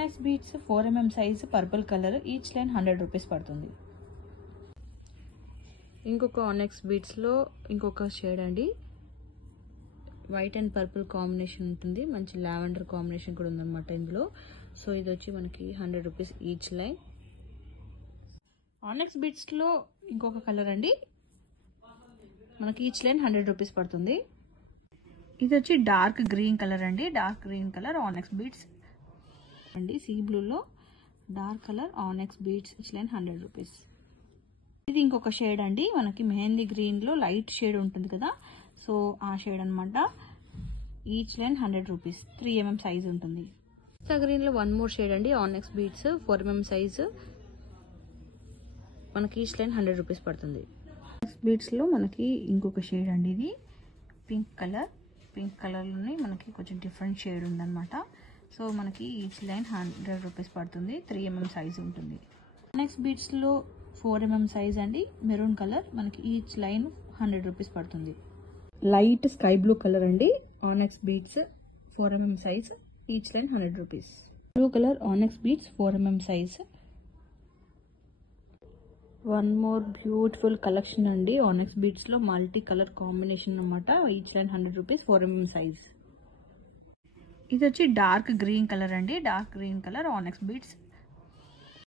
Next beads 4mm size purple colour, each line 100 rupees పడుతుంది. ఇంకొక ఆనెక్స్ బీట్స్లో ఇంకొక షేడ్ అండి, వైట్ అండ్ పర్పుల్ కాంబినేషన్ ఉంటుంది, మంచి లావెండర్ కాంబినేషన్ కూడా ఉందన్నమాట ఇందులో. సో ఇది వచ్చి మనకి 100 రూపీస్ ఈచ్ లైన్. ఆనెక్స్ బీట్స్లో ఇంకొక కలర్ అండి, మనకి ఈచ్ లైన్ 100 రూపీస్ పడుతుంది. ఇది వచ్చి డార్క్ గ్రీన్ కలర్ అండి, dark green colour onyx beads అండి, సీ బ్లూలో dark colour onyx beads, each line 100 rupees. ఇది ఇంకొక షేడ్ అండి, మనకి మెహందీ గ్రీన్లో లైట్ షేడ్ ఉంటుంది కదా, సో ఆ షేడ్ అనమాట. Each line 100 rupees, 3mm size ఉంటుంది. గ్రీన్లో వన్ మోర్ షేడ్ అండి, ఆనెక్స్ బీట్స్ 4mm సైజు, మనకి ఈచ్ లైన్ 100 రూపీస్ పడుతుంది. బీట్స్లో మనకి ఇంకొక షేడ్ అండి, ఇది పింక్ కలర్, పింక్ కలర్లోనే మనకి కొంచెం డిఫరెంట్ షేడ్ ఉందన్నమాట. సో మనకి ఈచ్ లైన్ 100 రూపీస్ పడుతుంది, 3mm సైజ్ ఉంటుంది. నెక్స్ట్ బీట్స్లో 4mm సైజ్ అండి, మెరూన్ కలర్, మనకి ఈచ్ లైన్ 100 రూపీస్ పడుతుంది. లైట్ స్కై బ్లూ కలర్ అండి, ఆనెక్స్ beats 4mm size, each line 100 rupees. Blue colour onyx beats 4mm size. One more beautiful collection అండి, ఆనెక్స్ బీట్స్లో multi colour combination అనమాట, each line 100 rupees, 4mm size. ఇది వచ్చి dark green colour అండి, dark green colour onyx beats